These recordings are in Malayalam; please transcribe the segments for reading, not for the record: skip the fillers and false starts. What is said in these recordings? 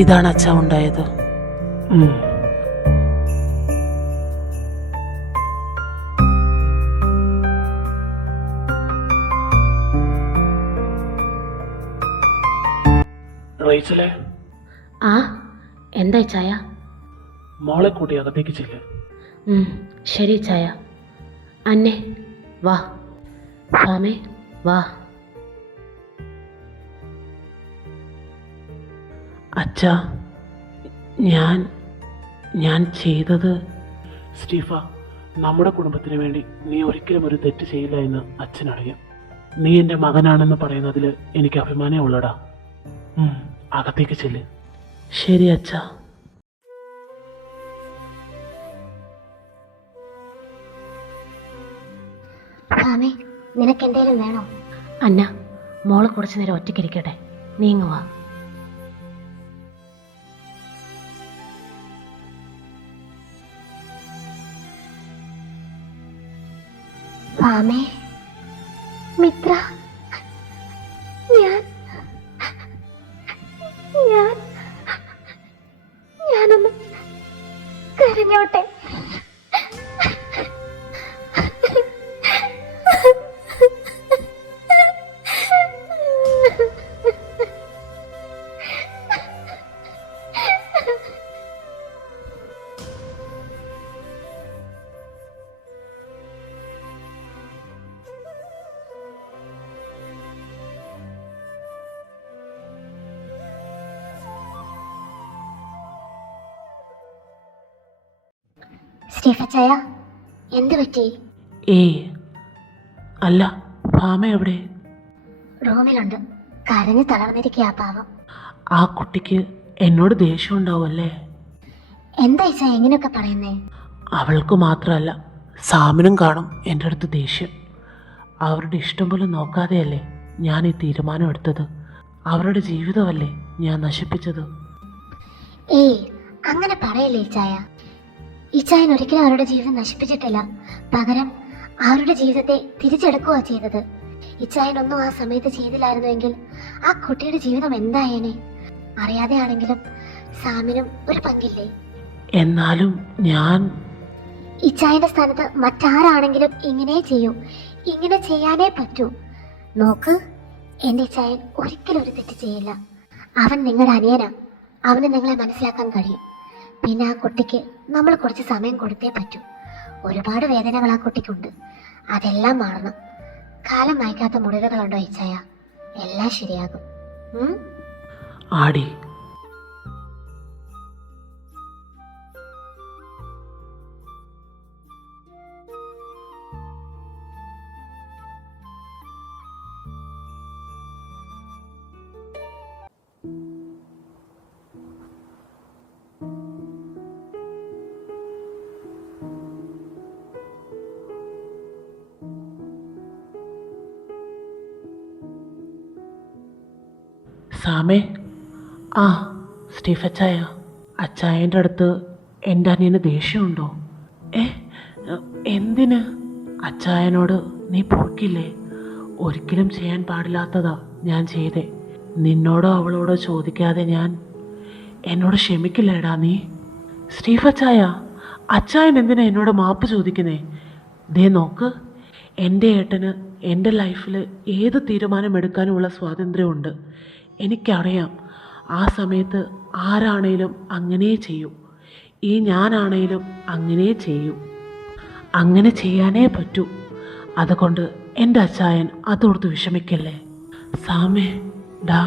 ഇതാണ് അച്ഛ ഉണ്ടായത്. റേച്ചലേ, ആ എന്താ ചായ? മോളെ കൂട്ടി അകത്തേക്ക് ചെല്ല്. ശരി ചായ. അന്നെ വാ. സ്വാമി വാ. അച്ഛ, ഞാൻ ചെയ്തത്. സ്റ്റീഫ, നമ്മുടെ കുടുംബത്തിന് വേണ്ടി നീ ഒരിക്കലും ഒരു തെറ്റ് ചെയ്യില്ല എന്ന് അച്ഛനറിയാം. നീ എൻ്റെ മകനാണെന്ന് പറയുന്നതിൽ എനിക്ക് അഭിമാനമേ ഉള്ളടാ. അകത്തേക്ക് ചെല്ല്. ശരി അച്ഛ. സ്വാമി, നിനക്ക് എന്തേലും വേണോ? അന്ന, മോള് കുറച്ചു നേരം ഒറ്റയ്ക്കിരിക്കട്ടെ. നീങ്ങുവാ. സ്വാമി, മിത്ര, ഞാനൊന്ന് കരഞ്ഞോട്ടെ. സ്റ്റീഫച്ചായ, എന്ത് പറ്റി? അല്ല, ഭാമ എവിടെ? റൂമിലുണ്ട്. കരഞ്ഞ് തളർന്നിരിക്കുക പാവം. ആ കുട്ടിക്ക് എന്നോട് ദേഷ്യം ഉണ്ടാവുമല്ലേ? എന്താ ഇച്ചാ എങ്ങനെയൊക്കെ പറയുന്നേ? അവൾക്ക് മാത്രമല്ല, സാമിനും കാണും എൻ്റെ അടുത്ത് ദേഷ്യം. അവരുടെ ഇഷ്ടം പോലെ നോക്കാതെയല്ലേ ഞാൻ ഈ തീരുമാനം എടുത്തത്. അവരുടെ ജീവിതമല്ലേ ഞാൻ നശിപ്പിച്ചത്. അങ്ങനെ പറയല്ലേ ഇച്ചായ. ഇച്ചായൻ ഒരിക്കലും അവരുടെ ജീവിതം നശിപ്പിച്ചിട്ടില്ല. പകരം അവരുടെ ജീവിതത്തെ തിരിച്ചെടുക്കുക ചെയ്തത്. ഇച്ചായൻ ഒന്നും ആ സമയത്ത് ചെയ്തില്ലായിരുന്നുവെങ്കിൽ ആ കുട്ടിയുടെ ജീവിതം എന്തായേനെ? അറിയാതെ ആണെങ്കിലും സാമിനും ഒരു പങ്കില്ലേ? എന്നാലും ഞാൻ ഇച്ചായന്റെ സ്ഥാനത്ത് മറ്റാരാണെങ്കിലും ഇങ്ങനെ ചെയ്യൂ. ഇങ്ങനെ ചെയ്യാനേ പറ്റൂ. നോക്ക്, എന്റെ ഇച്ചായൻ ഒരിക്കലും ഒരു തെറ്റ് ചെയ്യില്ല. അവൻ നിങ്ങളുടെ അനിയനാ. അവന് നിങ്ങളെ മനസ്സിലാക്കാൻ കഴിയും. പിന്നെ ആ കുട്ടിക്ക് നമ്മൾ കുറച്ച് സമയം കൊടുത്തേ പറ്റൂ. ഒരുപാട് വേദനകൾ ആ കുട്ടിക്കുണ്ട്. അതെല്ലാം മാറണം. കാലം വായിക്കാത്ത മുറിവുകളുണ്ടോ ഇച്ചായ? എല്ലാം ശരിയാകും. ആടി. സാമേ, സ്റ്റീഫച്ചായ, അച്ചായൻ്റെ അടുത്ത് എൻ്റെ അനിയന് ദേഷ്യമുണ്ടോ? എന്തിന്? അച്ചായനോട് നീ പൊറുക്കില്ലേ? ഒരിക്കലും ചെയ്യാൻ പാടില്ലാത്തതാ ഞാൻ ചെയ്തേ. നിന്നോടോ അവളോടോ ചോദിക്കാതെ ഞാൻ എന്നോട് ക്ഷമിക്കില്ലേടാ നീ? സ്റ്റീഫച്ചായ, അച്ചായൻ എന്തിനാ എന്നോട് മാപ്പ് ചോദിക്കുന്നേ? ദേ നോക്ക്, എൻ്റെ ഏട്ടന് എൻ്റെ ലൈഫിൽ ഏത് തീരുമാനമെടുക്കാനുമുള്ള സ്വാതന്ത്ര്യമുണ്ട്. എനിക്കറിയാം. ആ സമയത്ത് ആരാണേലും അങ്ങനെ ചെയ്യും. ഈ ഞാനാണേലും അങ്ങനെ ചെയ്യും. അങ്ങനെ ചെയ്യാനേ പറ്റൂ. അതുകൊണ്ട് എൻ്റെ അച്ചായൻ അതോർത്ത് വിഷമിക്കല്ലേ. സാമേ ഡാ.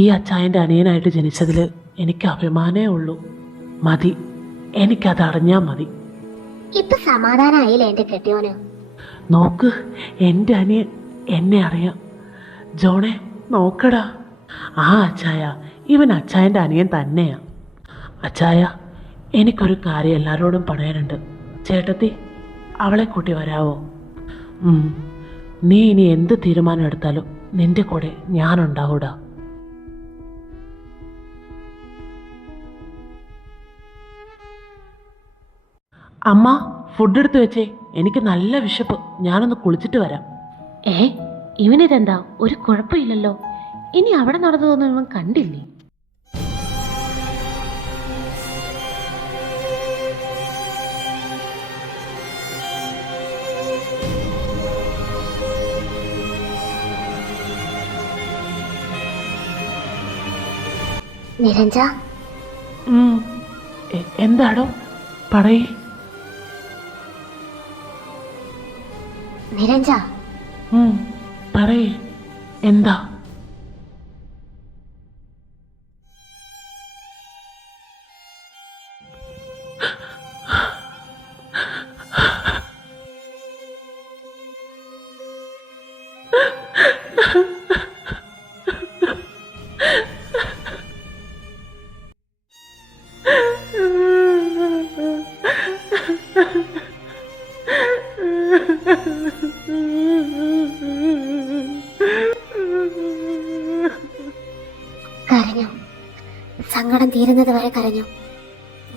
ഈ അച്ചായൻ്റെ അനിയനായിട്ട് ജനിച്ചതിൽ എനിക്ക് അഭിമാനമേ ഉള്ളൂ. മതി, എനിക്കതറിഞ്ഞാൽ മതി. ഇപ്പൊ സമാധാനമായില്ലേ എന്റെ കെട്ടിയോന്? നോക്ക്, എൻ്റെ അനിയൻ എന്നെ അറിയാം. ജോണെ നോക്കടാ. ആ അച്ചായ, ഇവൻ അച്ചായൻ്റെ അനിയൻ തന്നെയാ. അച്ചായ, എനിക്കൊരു കാര്യം എല്ലാവരോടും പറയാനുണ്ട്. ചേട്ടത്തി, അവളെ കൂട്ടി വരാവോ? നീ ഇനി എന്ത് തീരുമാനം എടുത്താലും നിന്റെ കൂടെ ഞാനുണ്ടാവൂടാ. അമ്മ, ഫുഡ് എടുത്ത് വെച്ചേ, എനിക്ക് നല്ല വിശപ്പ്. ഞാനൊന്ന് കുളിച്ചിട്ട് വരാം. ഇവനിതെന്താ, ഒരു കുഴപ്പമില്ലല്ലോ. ഇനി അവിടെ നടന്നതൊന്നും ഇവൻ കണ്ടില്ലേ? നിരഞ്ജ, എന്താടോ പറയേ. നിരഞ്ജ, പറയേ, എന്താ? കരഞ്ഞു. സങ്കടം തീരുന്നത് വരെ കരഞ്ഞു.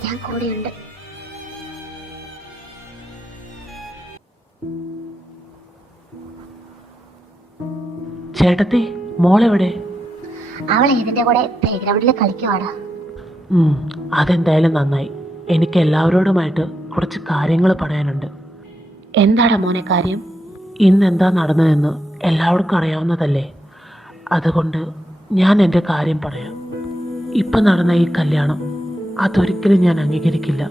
ഞാൻ കൂടെയുണ്ട്. ചേട്ടത്തി, മോളെവിടെ? അവൾ ഇതിന്റെ കൂടെ പ്ലേഗ്രൗണ്ടിൽ കളിക്കുവാടാ. അതെന്തായാലും നന്നായി. എനിക്ക് എല്ലാവരോടുമായിട്ട് കുറച്ച് കാര്യങ്ങൾ പറയാനുണ്ട്. എന്താടാ മോനെ കാര്യം? ഇന്നെന്താ നടന്നതെന്ന് എല്ലാവർക്കും അറിയാവുന്നതല്ലേ. അതുകൊണ്ട് ഞാൻ എൻ്റെ കാര്യം പറയാം. ഇപ്പം നടന്ന ഈ കല്യാണം അതൊരിക്കലും ഞാൻ അംഗീകരിക്കില്ല.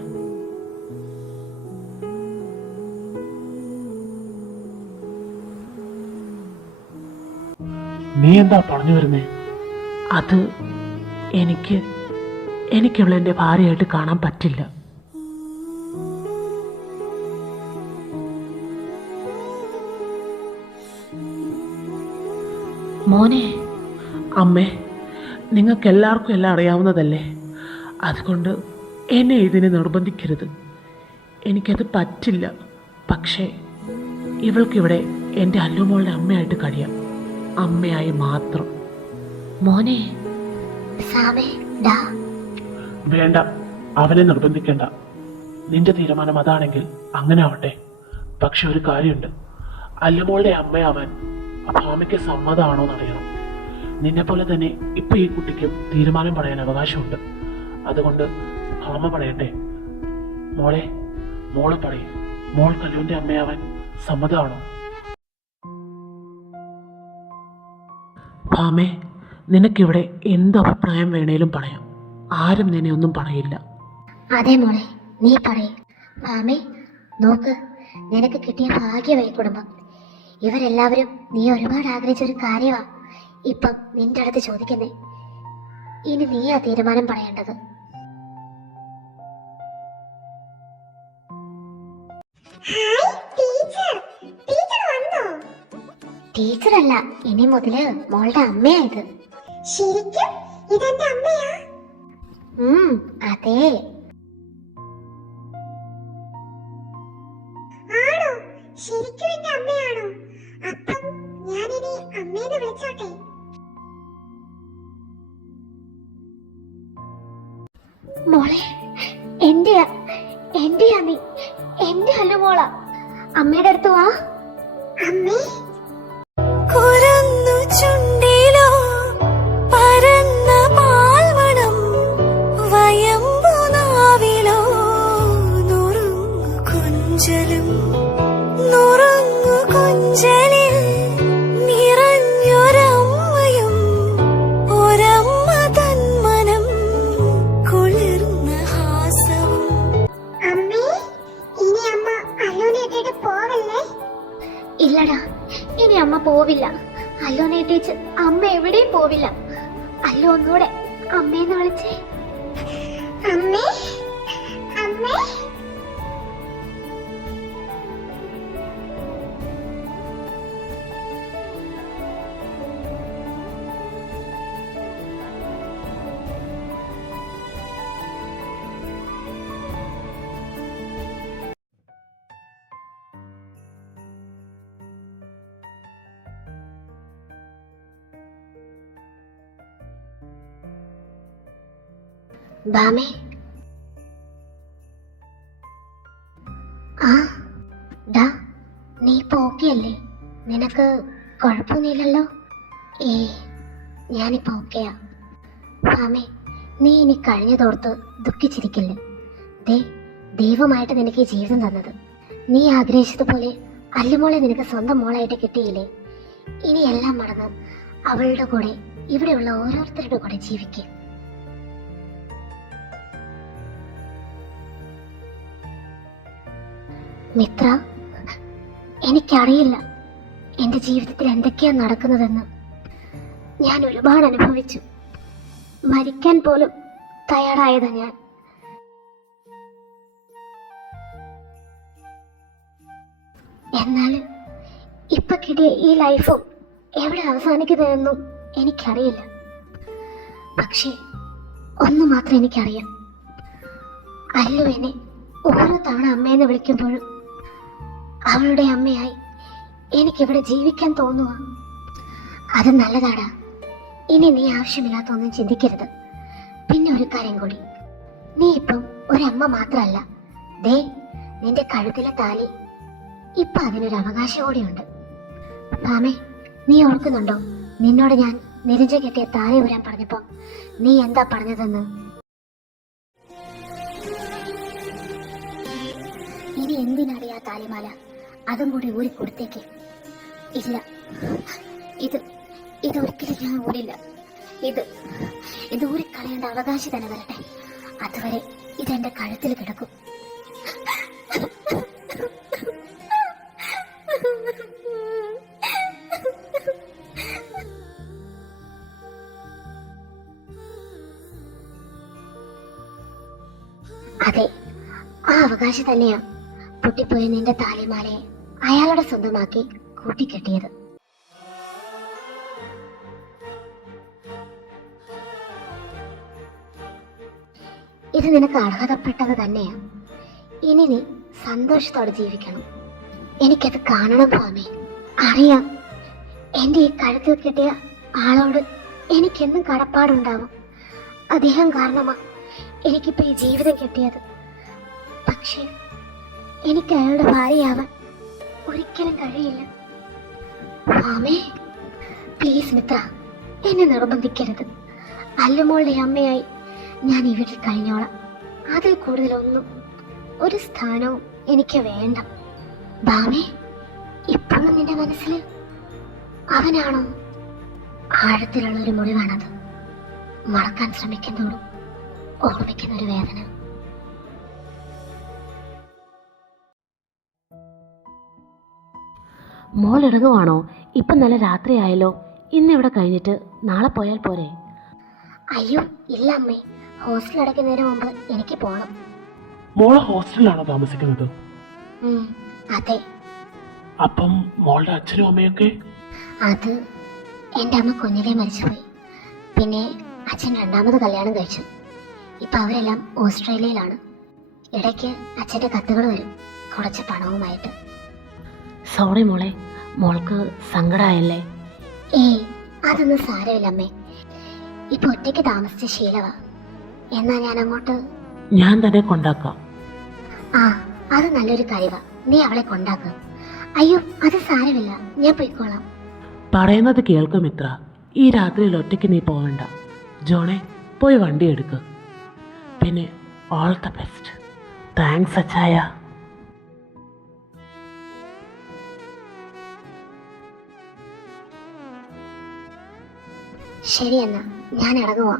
നീ എന്താ പറഞ്ഞു വരുന്നേ? അത് എനിക്കുള്ള എൻ്റെ ഭാര്യയായിട്ട് കാണാൻ പറ്റില്ല. മോനെ. അമ്മേ, നിങ്ങൾക്കെല്ലാവർക്കും എല്ലാം അറിയാവുന്നതല്ലേ. അതുകൊണ്ട് എന്നെ ഇതിനെ നിർബന്ധിക്കരുത്. എനിക്കത് പറ്റില്ല. പക്ഷേ ഇവൾക്കിവിടെ എൻ്റെ അല്ലുമോളുടെ അമ്മയായിട്ട് കഴിയാം. അമ്മയായി മാത്രം. മോനെ. വേണ്ട, അവനെ നിർബന്ധിക്കേണ്ട. നിന്റെ തീരുമാനം അതാണെങ്കിൽ അങ്ങനെ ആവട്ടെ. പക്ഷെ ഒരു കാര്യമുണ്ട്, അല്ലുമോളുടെ അമ്മയാവാൻ ഭാമയ്ക്ക് സമ്മതമാണോ എന്നറിയണം. നിന്നെ പോലെ തന്നെ ഇപ്പൊ ഈ കുട്ടിക്കും തീരുമാനം പറയാൻ അവകാശമുണ്ട്. അതുകൊണ്ട് ഭാമ പറയട്ടെ. മോള് പറയും, മോൾ കല്ലുവിന്റെ അമ്മയാവാൻ സമ്മതമാണോ? ഭാമേ, നിനക്കിവിടെ എന്ത് അഭിപ്രായം വേണേലും പറയാം. ആരും നിന്നെ ഒന്നും പറയില്ല. അതെ മോളെ, നീ പറയേ. ഭാമേ, നോക്ക്, നിനക്ക് കിട്ടിയ ഭാഗ്യമായി കുടുംബം. ഇവരെല്ലാവരും നീ ഒരുപാട് ആഗ്രഹിച്ചൊരു കാര്യമാ ഇപ്പം നിന്റെ അടുത്ത് ചോദിക്കുന്നേ. ഇനി നീ ആ തീരുമാനം പറയേണ്ടത്. ടീച്ചറല്ല, ഇനി മുതല് മോളുടെ അമ്മയായത്. ശരിക്കും ഇതെന്റെ അമ്മയാ? അതെ. ആണോ? ശരിക്കും എന്റെ അമ്മയാണോ? അപ്പം ഞാനിനി അമ്മേനെ വിളിച്ചോട്ടെ? മോളെ, എന്റെയാ നീ, എന്റെ അല്ലുമോള. അമ്മയുടെ അടുത്ത് വാ. അമ്മേ. കുരന്നു ചുണ്ടിലോ പരന്ന പാൽമണം, വയമ്പു നാവിലോ നുറുങ്ങു കൊഞ്ചലിൽ നിറഞ്ഞൊരമ്മയും ഒരമ്മ തന്മനം കുളിർന്ന ഹാസവും. അമ്മേ, ഇനി അമ്മ അല്ലുവിനെ ഇട്ടിട്ട് പോവല്ലേ? ഇല്ലടാ, ഇനി അമ്മ പോവില്ല. അല്ലുവിനെ ഇട്ടേച്ച് അമ്മ എവിടെയും പോവില്ല. അല്ലു ഒന്നുകൂടെ അമ്മേന്ന് വിളിച്ചേ. അമ്മേ, അമ്മേ. ഭാമേ, ഡാ, നീ ഇപ്പൊ ഓക്കെ അല്ലേ? നിനക്ക് കുഴപ്പമൊന്നുമില്ലല്ലോ? ഏയ്, ഞാനിപ്പോ ഓക്കെയാ. ഭാമേ, നീ ഇനി കഴിഞ്ഞതോർത്ത് ദുഃഖിച്ചിരിക്കില്ല. ദൈവമായിട്ട് നിനക്ക് ഈ ജീവിതം തന്നത്. നീ ആഗ്രഹിച്ചതുപോലെ അല്ലുമോളെ നിനക്ക് സ്വന്തം മോളായിട്ട് കിട്ടിയില്ലേ? ഇനി എല്ലാം മറന്ന് അവളുടെ കൂടെ ഇവിടെയുള്ള ഓരോരുത്തരുടെ കൂടെ ജീവിക്കും. മിത്ര, എനിക്കറിയില്ല എന്റെ ജീവിതത്തിൽ എന്തൊക്കെയാ നടക്കുന്നതെന്ന്. ഞാൻ ഒരുപാട് അനുഭവിച്ചു. മരിക്കാൻ പോലും തയ്യാറായതാ ഞാൻ. എന്നാൽ ഇപ്പൊ കിട്ടിയ ഈ ലൈഫും എവിടെ അവസാനിക്കുന്നതെന്നും എനിക്കറിയില്ല. പക്ഷേ ഒന്ന് മാത്രം എനിക്കറിയാം, അല്ലു എന്നെ ഓരോ തവണ അമ്മയെന്ന് വിളിക്കുമ്പോഴും അവളുടെ അമ്മയായി എനിക്കിവിടെ ജീവിക്കാൻ തോന്നുക. അത് നല്ലതാടാ. ഇനി നീ ആവശ്യമില്ലാത്തൊന്നും ചിന്തിക്കരുത്. പിന്നെ ഒരു കാര്യം കൂടി, നീ ഇപ്പം ഒരമ്മ മാത്രമല്ല. നിന്റെ കഴുത്തിലെ താലി ഇപ്പൊ അതിനൊരു അവകാശം കൂടിയുണ്ട്. ഭാമേ, നീ ഓർക്കുന്നുണ്ടോ നിന്നോട് ഞാൻ നിരഞ്ജ കെട്ടിയ താലി ഊരാൻ പറഞ്ഞപ്പോ നീ എന്താ പറഞ്ഞതെന്ന്? ഇനി എന്തിനാടി ആ താലിമാല? അതും കൂടി ഊരി കൊടുത്തേക്ക്. ഇല്ല, ഇതൊരിക്കലും ഞാൻ ഊരില്ല. ഇത് ഊരിക്കളയേണ്ട അവകാശം തന്നെ വരട്ടെ. അതുവരെ ഇതെന്റെ കഴുത്തിൽ കിടക്കും. അതെ, ആ അവകാശം തന്നെയാ പൊട്ടിപ്പോയി നിന്റെ താലിമാലയെ അയാളുടെ സ്വന്തമാക്കി കൂട്ടിക്കെട്ടിയത്. ഇത് നിനക്ക് അർഹതപ്പെട്ടത് തന്നെയാ. ഇനി നീ സന്തോഷത്തോടെ ജീവിക്കണം. എനിക്കത് കാണണം ഭാമേ. അറിയാം, എന്റെ ഈ കഴുത്തിൽ കിട്ടിയ ആളോട് എനിക്കെന്നും കടപ്പാടുണ്ടാവും. അദ്ദേഹം കാരണമാ എനിക്കിപ്പോ ഈ ജീവിതം കിട്ടിയത്. പക്ഷേ എനിക്ക് അയാളുടെ ഭാര്യയാവാൻ ഒരിക്കലും കഴിയില്ല. ഭാമേ, പ്ലീസ് മിത്ര, എന്നെ നിർബന്ധിക്കരുത്. അല്ലുമോളുടെ അമ്മയായി ഞാൻ ഈ വീട്ടിൽ കഴിഞ്ഞോളാം. അതിൽ കൂടുതലൊന്നും ഒരു സ്ഥാനവും എനിക്ക് വേണ്ട. ഭാമേ, ഇപ്പോഴും നിന്റെ മനസ്സിൽ അവനാണോ? ആഴത്തിലുള്ള ഒരു മുറിവാണത്. മറക്കാൻ ശ്രമിക്കുന്നതോടും ഓർമ്മിക്കുന്ന ഒരു വേദന. മോൾ ഇറങ്ങുവാണോ? ഇപ്പം നല്ല രാത്രിയായല്ലോ. ഇന്നിവിടെ കഴിഞ്ഞിട്ട് നാളെ പോയാൽ പോരെ? അയ്യോ ഇല്ല അമ്മേ, ഹോസ്റ്റൽ അടയ്ക്കുന്നതിന് മുമ്പ് എനിക്ക് പോണം. മോള് ഹോസ്റ്റലിലാണോ താമസിക്കുന്നത്? അതെ. അപ്പം മോളുടെ അച്ഛനും അമ്മയൊക്കെ? അത് എൻ്റെ അമ്മ കുഞ്ഞിലേ മരിച്ചുപോയി. പിന്നെ അച്ഛൻ രണ്ടാമത് കല്യാണം കഴിച്ചു. ഇപ്പൊ അവരെല്ലാം ഓസ്ട്രേലിയയിലാണ്. ഇടയ്ക്ക് അച്ഛൻ്റെ കത്തുകൾ വരും, കുറച്ച് പണവുമായിട്ട്. സോറി മോളെ, മോൾക്ക് സങ്കടമായല്ലേ? ഏയ്, അതൊന്നും സാരമില്ല അമ്മേ. ഇപ്പൊ ഒറ്റയ്ക്ക് താമസിച്ച ശീലവാ. എന്നാ ഞാൻ അങ്ങോട്ട് ഞാൻ തന്നെ കൊണ്ടാക്കാം. ആ, അത് നല്ലൊരു കാര്യവാ. നീ അവളെ കൊണ്ടാക്ക. അയ്യോ, അത് സാരമില്ല, ഞാൻ പോയിക്കോളാം. പറയുന്നത് കേൾക്കും മിത്ര. ഈ രാത്രിയിൽ ഒറ്റയ്ക്ക് നീ പോകണ്ട. ജോണെ, പോയി വണ്ടി എടുക്ക്. പിന്നെ ഓൾ ദ ബെസ്റ്റ്. താങ്ക്സ് അച്ചായ. ശരി എന്നാ, ഞാൻ ഇറങ്ങുവാ.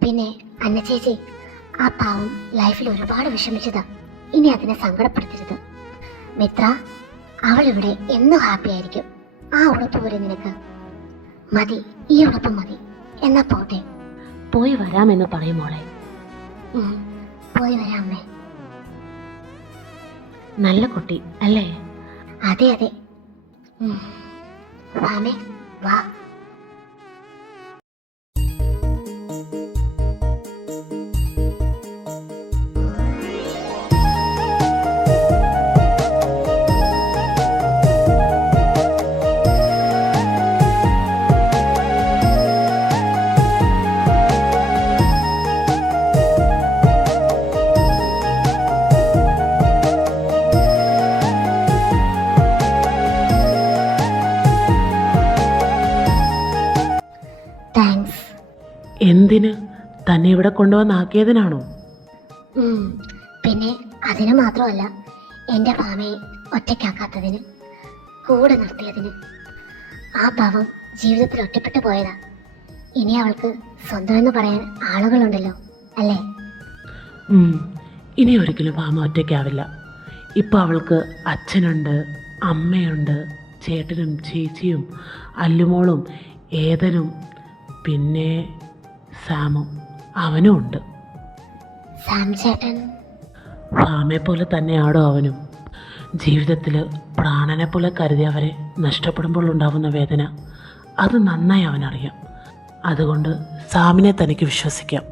പിന്നെ അന്ന ചേച്ചി, ആ പാവം ലൈഫിൽ ഒരുപാട് വിഷമിച്ചതാ. ഇനി അതിനെ സങ്കടപ്പെടുത്തരുത്. മിത്ര, അവളിവിടെ എന്നും ഹാപ്പി ആയിരിക്കും. ആ ഉറപ്പ് പോലെ നിനക്ക് മതി. ഈ ഉറപ്പ് മതി. എന്നാ പോട്ടെ. പോയി വരാമെന്ന് പറയും മോളെ. പോയി വരാമേ. നല്ല കുട്ടി അല്ലേ? അതെ അതെ. വാമേ, വാ. എന്തിന്? തന്നെ ഇവിടെ കൊണ്ടുവന്നാക്കിയതിനാണോ? പിന്നെ അതിന് മാത്രമല്ല, എൻ്റെ ഭാമയെ ഒറ്റയ്ക്കാക്കാത്തതിന്, കൂടെ നിർത്തിയതിന്. ആ പാവം ജീവിതത്തിൽ ഒറ്റപ്പെട്ടു പോയതാ. ഇനി അവൾക്ക് സ്വന്തമെന്ന് പറയാൻ ആളുകളുണ്ടല്ലോ, അല്ലേ? ഇനി ഒരിക്കലും ഭാമ ഒറ്റയ്ക്കാവില്ല. ഇപ്പം അവൾക്ക് അച്ഛനുണ്ട്, അമ്മയുണ്ട്, ചേട്ടനും ചേച്ചിയും അല്ലുമോളും ഏതനും, പിന്നെ സാമും അവനും ഉണ്ട്. സാം ചേട്ടൻ ഭാമയെ പോലെ തന്നെയാണോ അവനും? ജീവിതത്തിൽ പ്രാണനെ പോലെ കരുതി അവരെ നഷ്ടപ്പെടുമ്പോൾ ഉണ്ടാവുന്ന വേദന അത് നന്നായി അവനറിയാം. അതുകൊണ്ട് സാമിനെ തനിക്ക് വിശ്വസിക്കാം.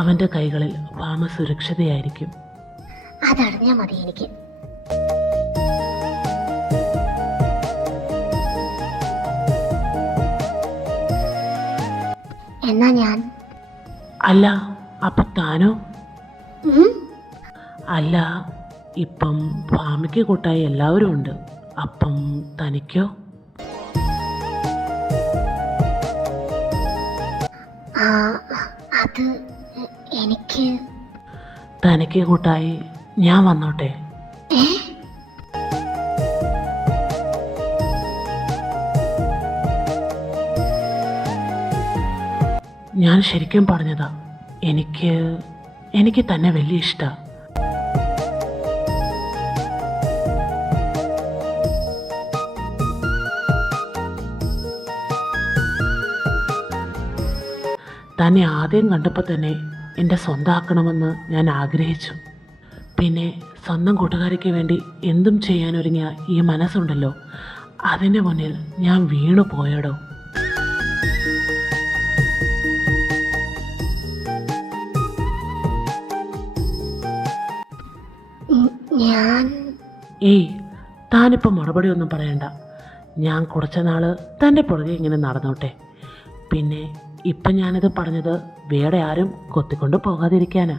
അവൻ്റെ കൈകളിൽ ഭാമ സുരക്ഷിതയായിരിക്കും. അതറിഞ്ഞാൽ മതി എനിക്ക്. എന്നാ ഞാൻ അല്ല, അപ്പം താനോ? ഉം? അല്ല, ഇപ്പം ഭാമയ്ക്ക് കൂട്ടായി എല്ലാവരും ഉണ്ട്. അപ്പം തനിക്കോ? ആ, അത് എനിക്ക്. തനിക്ക് കൂട്ടായി ഞാൻ വന്നോട്ടെ? ഏ? ഞാൻ ശരിക്കും പറഞ്ഞതാ. എനിക്ക് തന്നെ വലിയ ഇഷ്ടമാണ്. തന്നെ ആദ്യം കണ്ടപ്പോൾ തന്നെ എൻ്റെ സ്വന്തമാക്കണമെന്ന് ഞാൻ ആഗ്രഹിച്ചു. പിന്നെ സ്വന്തം കൂട്ടുകാരിക്ക് വേണ്ടി എന്തും ചെയ്യാനൊരുങ്ങിയ ഈ മനസ്സുണ്ടല്ലോ, അതിൻ്റെ മുന്നിൽ ഞാൻ വീണു പോയടോ. ഞാൻ ഏയ്, താനിപ്പോൾ മറുപടി ഒന്നും പറയണ്ട. ഞാൻ കുറച്ച് നാൾ തൻ്റെ പുറകെ ഇങ്ങനെ നടന്നോട്ടെ. പിന്നെ ഇപ്പം ഞാനിത് പറഞ്ഞത് വേറെ ആരും കൊത്തിക്കൊണ്ട് പോകാതിരിക്കാനാ.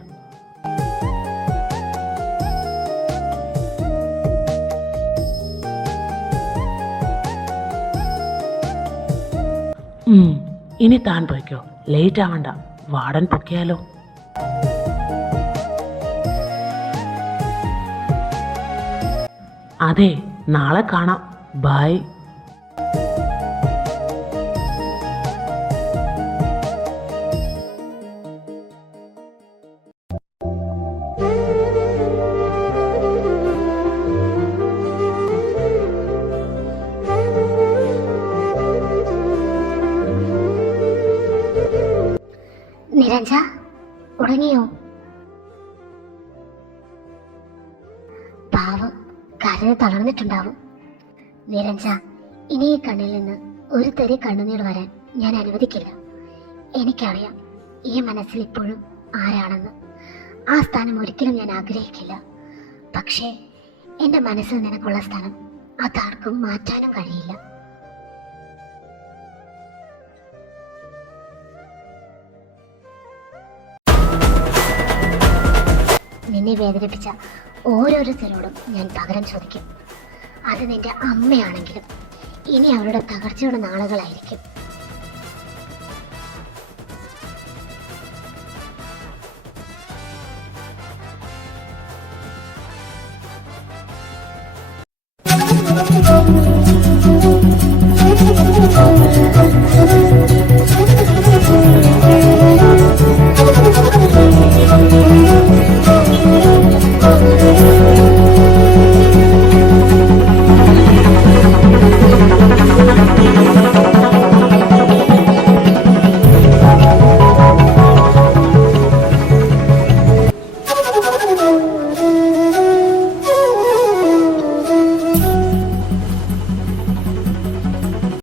ഇനി താൻ പോയിക്കോ, ലേറ്റ് ആവണ്ട. വാർഡൻ പൊക്കിയാലോ? അതെ, നാളെ കാണാം. ബൈ. നിരഞ്ജ, ഉറങ്ങിയോ? പാവം കരഞ്ഞ് തളർന്നിട്ടുണ്ടാവും. നിരഞ്ജ, ഇനി ഈ കണ്ണിൽ നിന്ന് ഒരു തരി കണ്ണുനീർ വരാൻ ഞാൻ അനുവദിക്കില്ല. എനിക്കറിയാം ഈ മനസ്സിൽ ഇപ്പോഴും ആരാണെന്ന്. ആ സ്ഥാനം ഒരിക്കലും ഞാൻ ആഗ്രഹിക്കില്ല. പക്ഷേ എൻ്റെ മനസ്സിൽ നിനക്കുള്ള സ്ഥാനം അതാർക്കും മാറ്റാനും കഴിയില്ല. നിന്നെ വേദനിപ്പിച്ച ഓരോരുത്തരോടും ഞാൻ പകരം ചോദിക്കും. അത് നിന്റെ അമ്മയാണെങ്കിലും ഇനി അവരുടെ തകർച്ചയുടെ നാളുകളായിരിക്കും. Thank you.